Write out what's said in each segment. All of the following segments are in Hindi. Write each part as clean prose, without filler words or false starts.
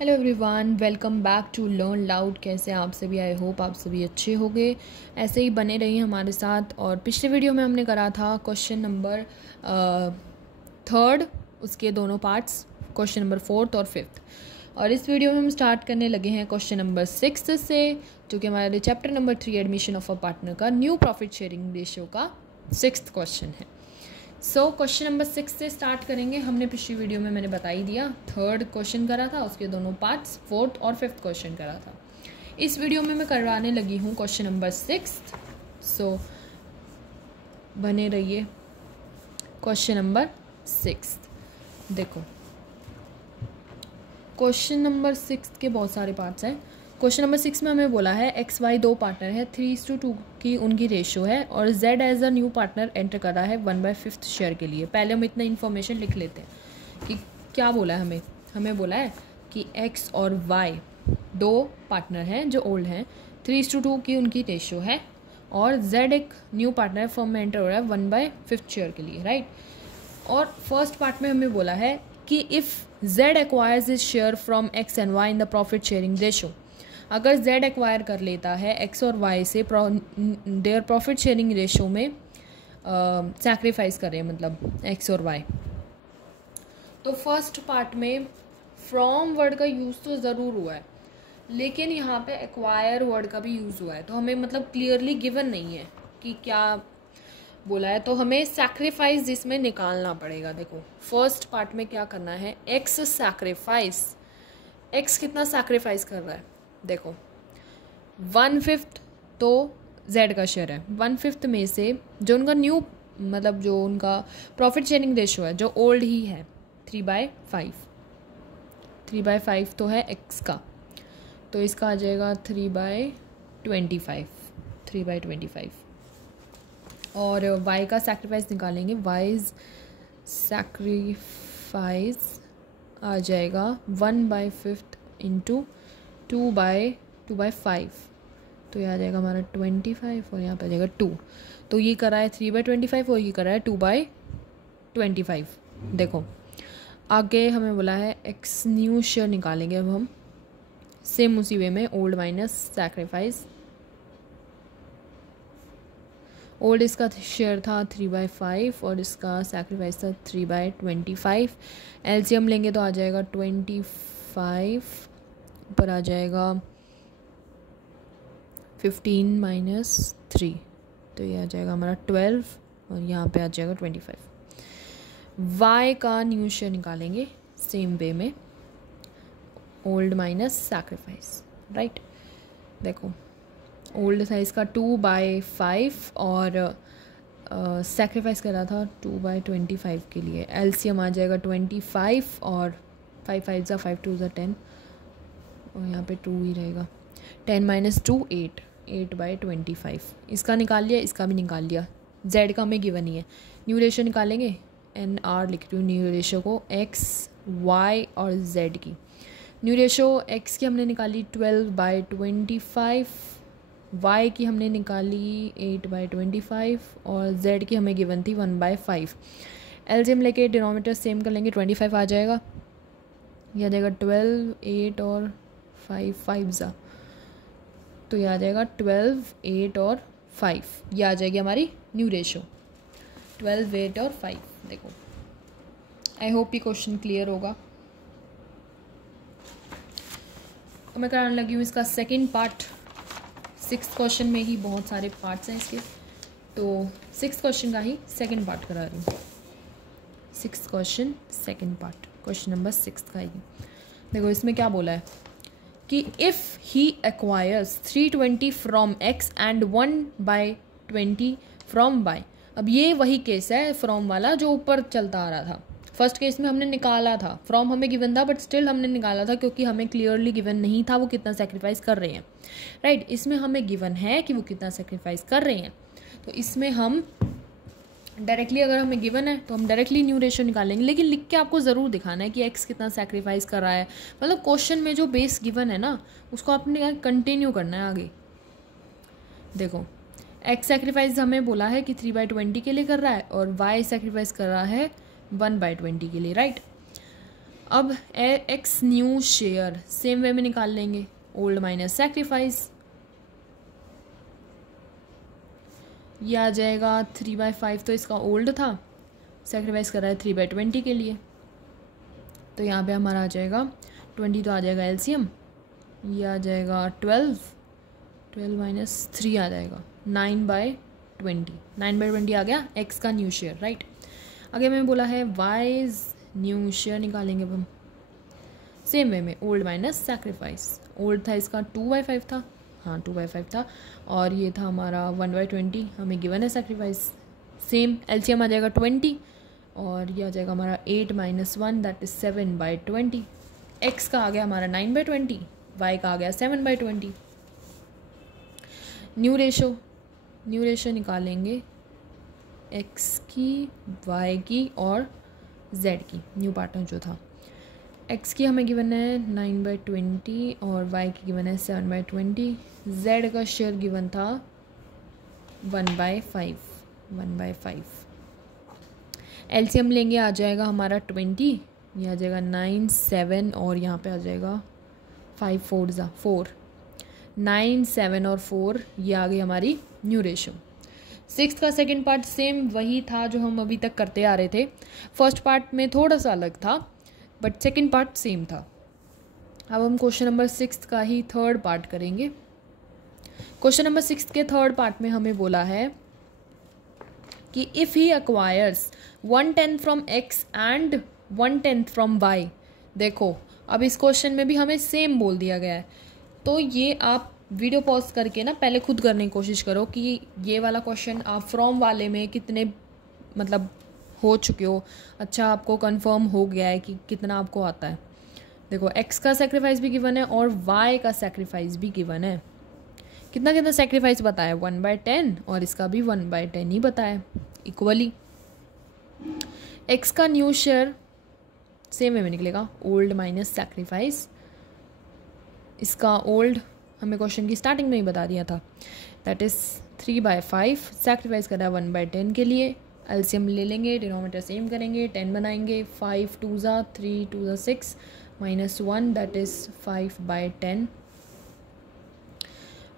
Hello everyone, welcome back to Learn Loud. कैसे आप सभी? आई होप आप सभी अच्छे होंगे। ऐसे ही बने रहिए हमारे साथ। और पिछले वीडियो में हमने करा था क्वेश्चन नंबर 3, उसके दोनों पार्ट्स, क्वेश्चन नंबर 4 और 5। और इस वीडियो में हम स्टार्ट करने लगे हैं क्वेश्चन नंबर 6 से, जो कि हमारे chapter number 3 admission of a partner का न्यू प्रॉफिट शेयरिंग रेशियो का 6th क्वेश्चन है। सो क्वेश्चन नंबर 6 से स्टार्ट करेंगे। हमने पिछली वीडियो में मैंने बता ही दिया, 3rd क्वेश्चन करा था, उसके दोनों पार्ट्स 4th और 5th क्वेश्चन करा था। इस वीडियो में मैं करवाने लगी हूँ क्वेश्चन नंबर 6। सो बने रहिए। क्वेश्चन नंबर 6 देखो, क्वेश्चन नंबर 6 के बहुत सारे पार्ट्स हैं। क्वेश्चन नंबर 6 में हमें बोला है XY 2 पार्टनर है, 3:2 की उनकी रेशियो है और Z as a new partner enter कर रहा है 1/5 शेयर के लिए। पहले हम इतना इन्फॉर्मेशन लिख लेते हैं कि क्या बोला है हमें बोला है कि X और Y 2 पार्टनर हैं जो ओल्ड हैं, 3:2 की उनकी रेशियो है और Z एक न्यू पार्टनर फर्म में एंटर हो रहा है 1/5 शेयर के लिए, राइट। और फर्स्ट पार्ट में हमें बोला है कि if Z acquires is share from X and Y in the profit sharing ratio, अगर Z एक्वायर कर लेता है X और Y से देयर प्रॉफिट शेयरिंग रेशो में सैक्रिफाइस कर रहे हैं, मतलब X और Y। तो फर्स्ट पार्ट में फ्रॉम वर्ड का यूज़ तो ज़रूर हुआ है, लेकिन यहाँ पे एक्वायर वर्ड का भी यूज़ हुआ है, तो हमें मतलब क्लियरली गिवन नहीं है कि क्या बोला है, तो हमें सैक्रिफाइस जिसमें निकालना पड़ेगा। देखो फर्स्ट पार्ट में क्या करना है, X सैक्रिफाइस, X कितना सैक्रिफाइस कर रहा है, देखो 1/5 तो Z का शेयर है। 1/5 में से जो उनका न्यू मतलब जो उनका प्रॉफिट शेयरिंग रेशो है जो ओल्ड ही है 3/5, 3/5 तो है X का, तो इसका आ जाएगा 3/25, 3/25। और Y का सैक्रिफाइस निकालेंगे, Y's सैक्रिफाइस आ जाएगा 1/5 इंटू 2/5, तो ये आ जाएगा हमारा 25 और यहाँ पे आ जाएगा 2। तो ये करा है 3/25 और ये करा है 2/25। देखो आगे हमें बोला है X न्यू शेयर निकालेंगे। अब हम सेम उसी वे में, ओल्ड माइनस सैक्रिफाइस। ओल्ड इसका शेयर था 3/5 और इसका सैक्रिफाइस था 3/25। एलसीएम लेंगे तो आ जाएगा 25, ऊपर आ जाएगा 15 माइनस 3, तो ये आ जाएगा हमारा 12 और यहाँ पे आ जाएगा 25। Y का न्यू शेयर निकालेंगे सेम वे में, ओल्ड माइनस सैक्रिफाइस, राइट। देखो ओल्ड था इसका 2/5 और सैक्रिफाइस करा था 2/25 के लिए। एलसीएम आ जाएगा 25 और 5 5 ज़ा 5 2 ज़ा 10 और यहाँ पे 2 ही रहेगा। 10 माइनस 2 8, 8/25। इसका निकाल लिया, इसका भी निकाल लिया। Z का हमें गिवन ही है। न्यू रेशो निकालेंगे, NR लिख रही हूँ न्यू रेशो को, X Y और Z की। न्यू रेशो X की हमने निकाली 12/25, Y की हमने निकाली 8/25 और Z की हमें गिवन थी 1/5। एलसीएम लेके डिनोमिनेटर सेम कर लेंगे, 25 आ जाएगा, यह आ जाएगा 12, 8 और 5 5 ज़ा, तो यह आ जाएगा 12, 8 और 5। यह आ जाएगी हमारी न्यू रेशो 12, 8 और 5। देखो आई होप ये क्वेश्चन क्लियर होगा। तो मैं कराने लगी हूँ इसका सेकंड पार्ट। 6th क्वेश्चन में ही बहुत सारे पार्ट्स हैं इसके, तो 6th क्वेश्चन का ही सेकंड पार्ट करा रही हूँ। 6th question second part, question number 6 का ही। देखो इसमें क्या बोला है कि if he acquires 320 from X and 1/20 from Y। अब ये वही केस है फ्रॉम वाला जो ऊपर चलता आ रहा था। फर्स्ट केस में हमने निकाला था, फ्रॉम हमें गिवन था बट स्टिल हमने निकाला था क्योंकि हमें क्लियरली गिवन नहीं था वो कितना सेक्रीफाइस कर रहे हैं, राइट। इसमें हमें गिवन है कि वो कितना सेक्रीफाइस कर रहे हैं, तो इसमें हम डायरेक्टली, अगर हमें गिवन है तो हम डायरेक्टली न्यू रेशियो निकालेंगे, लेकिन लिख के आपको ज़रूर दिखाना है कि X कितना सैक्रिफाइस कर रहा है। मतलब क्वेश्चन में जो बेस गिवन है ना, उसको आपने कंटिन्यू करना है आगे। देखो X सैक्रिफाइस हमें बोला है कि 3/20 के लिए कर रहा है और Y सैक्रिफाइस कर रहा है 1/20 के लिए, राइट। अब x new share same way में निकाल लेंगे, ओल्ड माइनस सैक्रिफाइस, ये आ जाएगा 3/5, तो इसका ओल्ड था, सैक्रिफाइस कर रहा है 3/20 के लिए, तो यहाँ पे हमारा आ जाएगा 20, तो आ जाएगा एलसीएम, ये आ जाएगा 12 माइनस 3 आ जाएगा 9/20, 9/20 आ गया एक्स का न्यू शेयर, राइट। आगे मैंने बोला है वाइज न्यू शेयर निकालेंगे अब हम सेम वे में, ओल्ड माइनस सैक्रिफाइस, ओल्ड था इसका 2/5 था, हाँ 2/5 था, और ये था हमारा 1/20, हमें गिवन है सैक्रिफाइस, सेम एलसीएम आ जाएगा 20, और ये आ जाएगा हमारा 8 - 1 दैट इज 7/20, एक्स का आ गया हमारा 9/20, वाई का आ गया 7/20। न्यू रेशो निकालेंगे एक्स की, वाई की और जेड की, न्यू पार्टनर जो था। एक्स की हमें गिवन है 9/20 और वाई की गिवन है 7/20, जेड का शेयर गिवन था 1/5। एलसीएम लेंगे, आ जाएगा हमारा 20, ये आ जाएगा 9, 7 और यहाँ पे आ जाएगा 5 4 9, 7 और 4, ये आ गई हमारी न्यू रेशो। 6 का सेकंड पार्ट सेम वही था जो हम अभी तक करते आ रहे थे, फर्स्ट पार्ट में थोड़ा सा अलग था बट सेकंड पार्ट सेम था। अब हम क्वेश्चन नंबर 6 का ही थर्ड पार्ट करेंगे। क्वेश्चन नंबर 6 के थर्ड पार्ट में हमें बोला है कि if he acquires 1/10 from X and 1/10 from Y. देखो अब इस क्वेश्चन में भी हमें सेम बोल दिया गया है, तो ये आप वीडियो पॉज करके ना पहले खुद करने की कोशिश करो कि ये वाला क्वेश्चन आप फ्रॉम वाले में कितने मतलब हो चुके हो, अच्छा आपको कंफर्म हो गया है कि कितना आपको आता है। देखो एक्स का सेक्रीफाइस भी गिवन है और वाई का सेक्रीफाइस भी गिवन है। कितना कितना सेक्रीफाइस बताया, 1/10 और इसका भी 1/10 ही बताया इक्वली। एक्स का न्यू शेयर सेम वे में निकलेगा, ओल्ड माइनस सेक्रीफाइस। इसका ओल्ड हमें क्वेश्चन की स्टार्टिंग में ही बता दिया था, दैट इज़ 3/5, सेक्रीफाइस करा 1/10 के लिए। एलसीएम ले लेंगे, डिनोमिनेटर सेम करेंगे, 10 बनाएंगे, 5 2 3 2 6 -1 that is 5/10।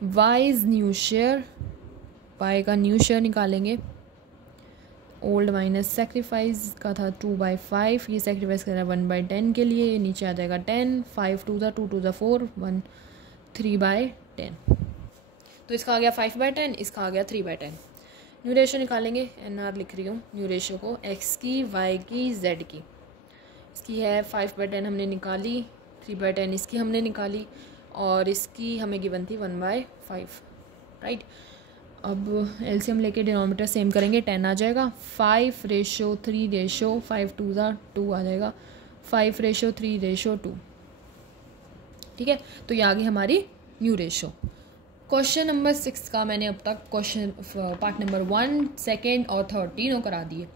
Y's new share, Y का न्यू शेयर निकालेंगे, ओल्ड माइनस सेक्रीफाइस का था 2/5, ये सेक्रीफाइस कर रहा है 1/10 के लिए, नीचे आ जाएगा 10, 5 2 2 2 4 1 3/10, तो इसका आ गया 5/10, इसका आ गया 3/10। न्यू रेशो निकालेंगे, एनआर लिख रही हूँ न्यू रेशो को, एक्स की, वाई की, जेड की। इसकी है 5/10 हमने निकाली, 3/10 इसकी हमने निकाली और इसकी हमें गिवन थी 1/5, राइट। अब एलसीएम लेके डिनोमिनेटर सेम करेंगे, 10 आ जाएगा, 5:3 5 2 2 आ जाएगा, 5:3 ठीक है। तो ये आ गई हमारी न्यू रेशो। क्वेश्चन नंबर 6 का मैंने अब तक क्वेश्चन पार्ट नंबर 1, सेकेंड और थर्ड तीनों करा दिए।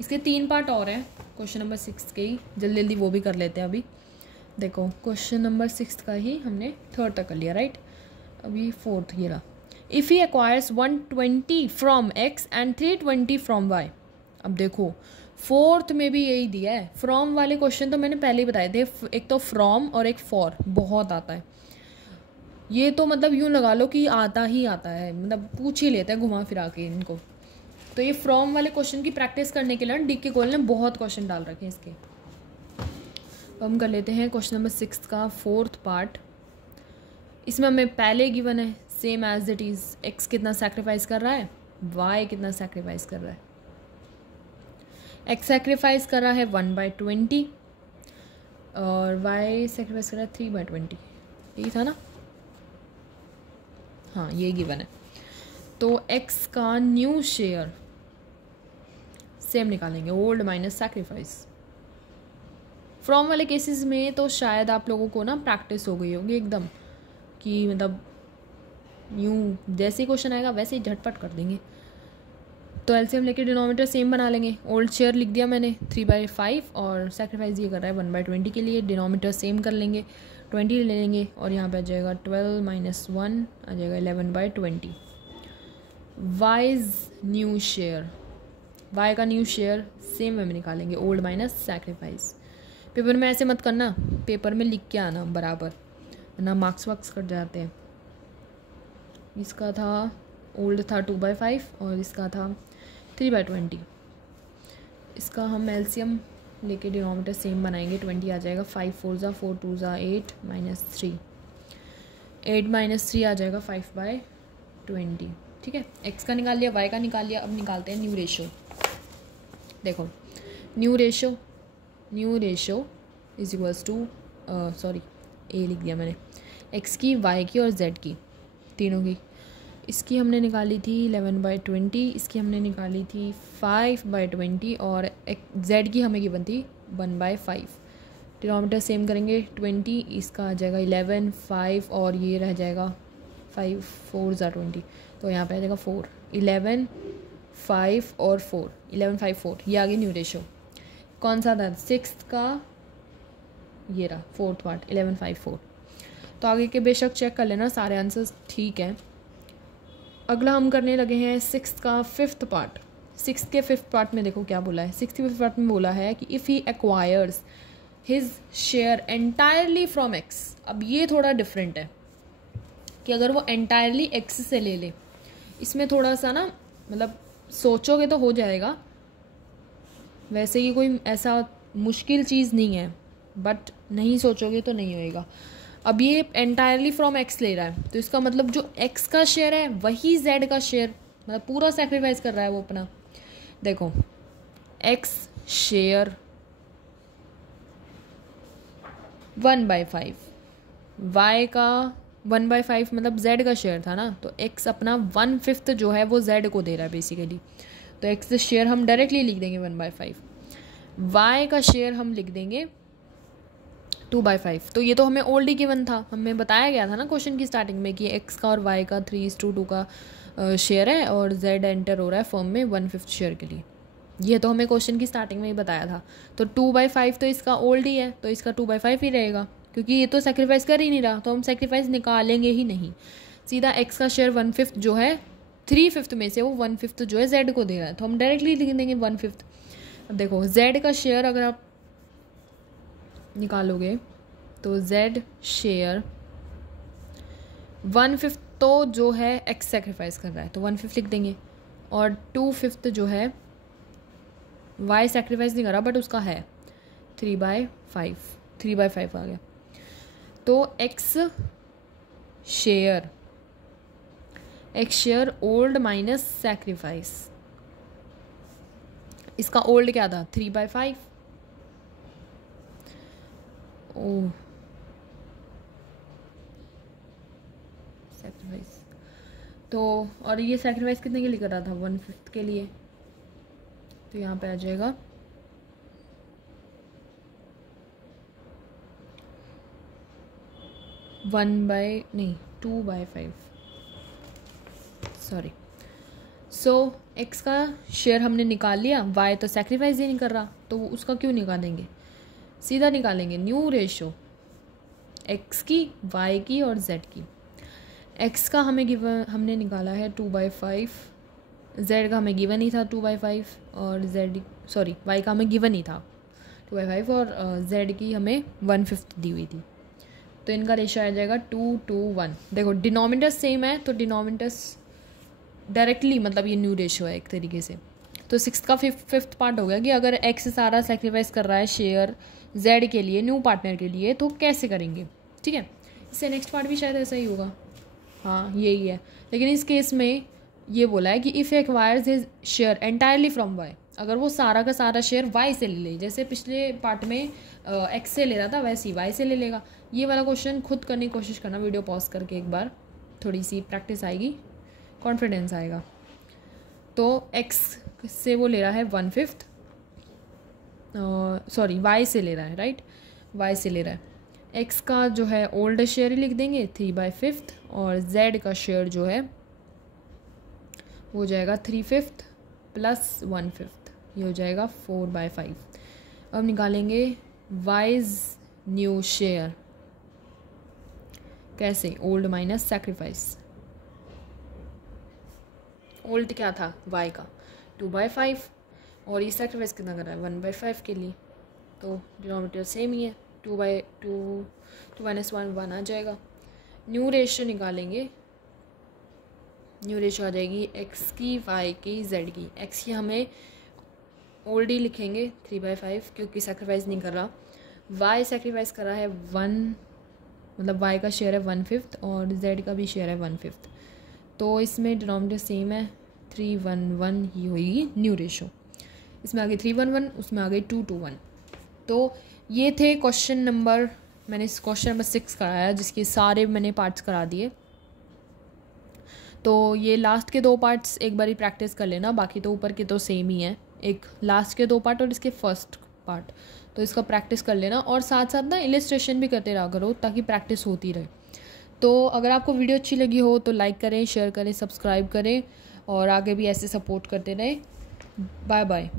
इसके 3 पार्ट और हैं क्वेश्चन नंबर 6 के ही, जल्दी जल्दी वो भी कर लेते हैं। अभी देखो क्वेश्चन नंबर 6 का ही हमने थर्ड तक कर लिया, राइट। अभी फोर्थ ये रहा, if he acquires 120 from X and 320 from Y. अब देखो फोर्थ में भी यही दिया है, फ्रॉम वाले क्वेश्चन तो मैंने पहले ही बताए थे, एक तो फ्रॉम और एक फॉर बहुत आता है। ये तो मतलब यूँ लगा लो कि आता ही आता है, मतलब पूछ ही लेते हैं घुमा फिरा के इनको। तो ये फ्रॉम वाले क्वेश्चन की प्रैक्टिस करने के लिए डी के गोल ने बहुत क्वेश्चन डाल रखे हैं इसके। हम कर लेते हैं क्वेश्चन नंबर 6 का फोर्थ पार्ट। इसमें हमें पहले गिवन है same as it is, X कितना सेक्रीफाइस कर रहा है, वाई कितना सेक्रीफाइस कर रहा है। एक्स सेक्रीफाइस कर रहा है 1/20 और वाई सेक्रीफाइस कर रहा है 3/20, यही था ना, हाँ ये गिवन है। तो एक्स का न्यू शेयर सेम निकालेंगे, ओल्ड माइनस सेक्रीफाइस। फ्रॉम वाले केसेस में तो शायद आप लोगों को ना प्रैक्टिस हो गई होगी एकदम, कि मतलब यूँ जैसे ही क्वेश्चन आएगा वैसे ही झटपट कर देंगे। तो एलसीएम लेके डिनोमिनेटर सेम बना लेंगे, ओल्ड शेयर लिख दिया मैंने 3/5 और सेक्रीफाइस ये कर रहा है 1/20 के लिए, डिनोमिनेटर सेम कर लेंगे, 20 ले लेंगे और यहाँ पे आ जाएगा 12 - 1 आ जाएगा 11/20। वाइज न्यू शेयर, वाई का न्यू शेयर सेम वे में निकालेंगे, ओल्ड माइनस सेक्रीफाइस। पेपर में ऐसे मत करना, पेपर में लिख के आना बराबर, वरना मार्क्स वार्क्स कट जाते हैं। इसका था ओल्ड था 2/5 और इसका था 3/20। इसका हम एलसीएम लेके डिनोमिनेटर सेम बनाएंगे, 20 आ जाएगा, 5 4 ज़ा 4 2 ज़ा 8 -3, 8 -3 आ जाएगा 5/20। ठीक है, एक्स का निकाल लिया, वाई का निकाल लिया। अब निकालते हैं न्यू रेशो। देखो new ratio is equals to, sorry a लिख दिया मैंने, एक्स की, वाई की और जेड की, तीनों की। इसकी हमने निकाली थी 11/20, इसकी हमने निकाली थी 5/20 और जेड की हमें गिवन थी 1/5। डिनोमिनेटर सेम करेंगे, 20, इसका आ जाएगा 11, 5 और ये रह जाएगा 5 4 ज़ा 20, तो यहाँ पे आ जाएगा 4, 11 5 और 4, 11 5 4, ये आ गई न्यू रेशो। कौन सा था? 6 का ये रहा 4th पार्ट, 11 5 4। तो आगे के बेशक चेक कर लेना, सारे आंसर्स ठीक हैं। अगला हम करने लगे हैं 6th का 5th पार्ट। 6th के 5th पार्ट में देखो क्या बोला है। 6th के 5th पार्ट में बोला है कि if he acquires his share entirely from x. अब ये थोड़ा डिफरेंट है कि अगर वो एंटायरली एक्स से ले ले, इसमें थोड़ा सा ना मतलब सोचोगे तो हो जाएगा, वैसे ये कोई ऐसा मुश्किल चीज़ नहीं है, बट नहीं सोचोगे तो नहीं होएगा। अब ये एंटायरली फ्रॉम एक्स ले रहा है, तो इसका मतलब जो एक्स का शेयर है वही जेड का शेयर, मतलब पूरा सेक्रीफाइस कर रहा है वो अपना। देखो एक्स शेयर 1/5, वाई का 1/5 मतलब जेड का शेयर था ना, तो एक्स अपना 1/5 जो है वो जेड को दे रहा है बेसिकली। तो एक्स शेयर हम डायरेक्टली लिख देंगे 1/5, वाई का शेयर हम लिख देंगे 2/5। तो ये तो हमें ओल्ड ही गिवन था, हमें बताया गया था ना क्वेश्चन की स्टार्टिंग में कि एक्स का और वाई का 3:2 का शेयर है और जेड एंटर हो रहा है फर्म में 1/5 शेयर के लिए। ये तो हमें क्वेश्चन की स्टार्टिंग में ही बताया था। तो 2/5 तो इसका ओल्ड ही है, तो इसका 2/5 ही रहेगा, क्योंकि ये तो सेक्रीफाइस कर ही नहीं रहा, तो हम सेक्रीफाइस निकालेंगे ही नहीं। सीधा एक्स का शेयर 1/5 जो है 3/5 में से वो 1/5 जो है जेड को दे रहा है, तो हम डायरेक्टली लिख देंगे 1/5। अब देखो जेड का शेयर अगर आप निकालोगे तो जेड शेयर 1/5 तो जो है एक्स सेक्रीफाइस कर रहा है, तो 1/5 लिख देंगे, और 2/5 जो है वाई सेक्रीफाइस नहीं कर रहा बट उसका है 3/5 आ गया। तो x share old minus sacrifice, इसका ओल्ड क्या था 3/5। ओह सेक्रीफाइस, तो और ये सेक्रीफाइस कितने के लिए कर रहा था 1/5 के लिए, तो यहाँ पे आ जाएगा 2/5, सॉरी। सो एक्स का शेयर हमने निकाल लिया, वाई तो सेक्रीफाइस ही नहीं कर रहा, तो उसका क्यों निकालेंगे, सीधा निकालेंगे न्यू रेशो एक्स की, वाई की और जेड की। एक्स का हमने निकाला है 2/5, जेड का हमें गिवन ही था 2/5 और वाई का हमें गिवन ही था 2/5 और जेड की हमें 1/5 दी हुई थी। तो इनका रेशियो आ जाएगा 2:1। देखो डिनोमिनेटर सेम है, तो डिनोमिनेटर्स डायरेक्टली मतलब ये न्यू रेशियो है एक तरीके से। तो 6 का 5th पार्ट हो गया कि अगर एक्स सारा सेक्रीफाइस कर रहा है शेयर जेड के लिए, न्यू पार्टनर के लिए, तो कैसे करेंगे। ठीक है, इससे नेक्स्ट पार्ट भी शायद ऐसा ही होगा, हाँ यही है। लेकिन इस केस में ये बोला है कि if acquires his share entirely from Y, अगर वो सारा का सारा शेयर वाई से ले ले, जैसे पिछले पार्ट में एक्स से ले रहा था वैसे ही वाई से ले लेगा। ये वाला क्वेश्चन खुद करने की कोशिश करना, वीडियो पॉज करके एक बार, थोड़ी सी प्रैक्टिस आएगी, कॉन्फिडेंस आएगा। तो एक्स से वो ले रहा है 1/5, सॉरी वाई से ले रहा है, राइट, वाई से ले रहा है। एक्स का जो है ओल्ड शेयर ही लिख देंगे 3/5 और जेड का शेयर जो है वो हो जाएगा 3/5 प्लस 1/5, ये हो जाएगा 4/5। अब निकालेंगे वाइज न्यू शेयर, कैसे, ओल्ड माइनस सेक्रीफाइस। ओल्ड क्या था वाई का 2/5 और ये सेक्रीफाइस कितना कर रहा है 1/5 के लिए, तो डिनोमिनेटर सेम ही है, 2/2 2 - 1 आ जाएगा। न्यू रेशियो निकालेंगे, न्यू रेशियो आ जाएगी एक्स की, वाई की, जेड की। एक्स की हमें ओल्ड ही लिखेंगे 3/5 क्योंकि सेक्रीफाइस नहीं कर रहा। वाई सेक्रीफाइस कर रहा है 1, मतलब वाई का शेयर है 1/5 और जेड का भी शेयर है 1/5। तो इसमें डिनोमिनेटर सेम है, 3/1 ही होगी न्यू रेशो। इसमें आ गई 3/1, उसमें आ गई 2/1। तो ये थे क्वेश्चन नंबर, मैंने क्वेश्चन नंबर 6 कराया जिसके सारे मैंने पार्ट्स करा दिए। तो ये लास्ट के 2 पार्ट्स एक बार ही प्रैक्टिस कर लेना, बाकी तो ऊपर के तो सेम ही है, एक लास्ट के 2 पार्ट और इसके फर्स्ट पार्ट, तो इसका प्रैक्टिस कर लेना। और साथ साथ ना इलस्ट्रेशन भी करते रहा करो ताकि प्रैक्टिस होती रहे। तो अगर आपको वीडियो अच्छी लगी हो तो लाइक करें, शेयर करें, सब्सक्राइब करें और आगे भी ऐसे सपोर्ट करते रहें। Bye bye.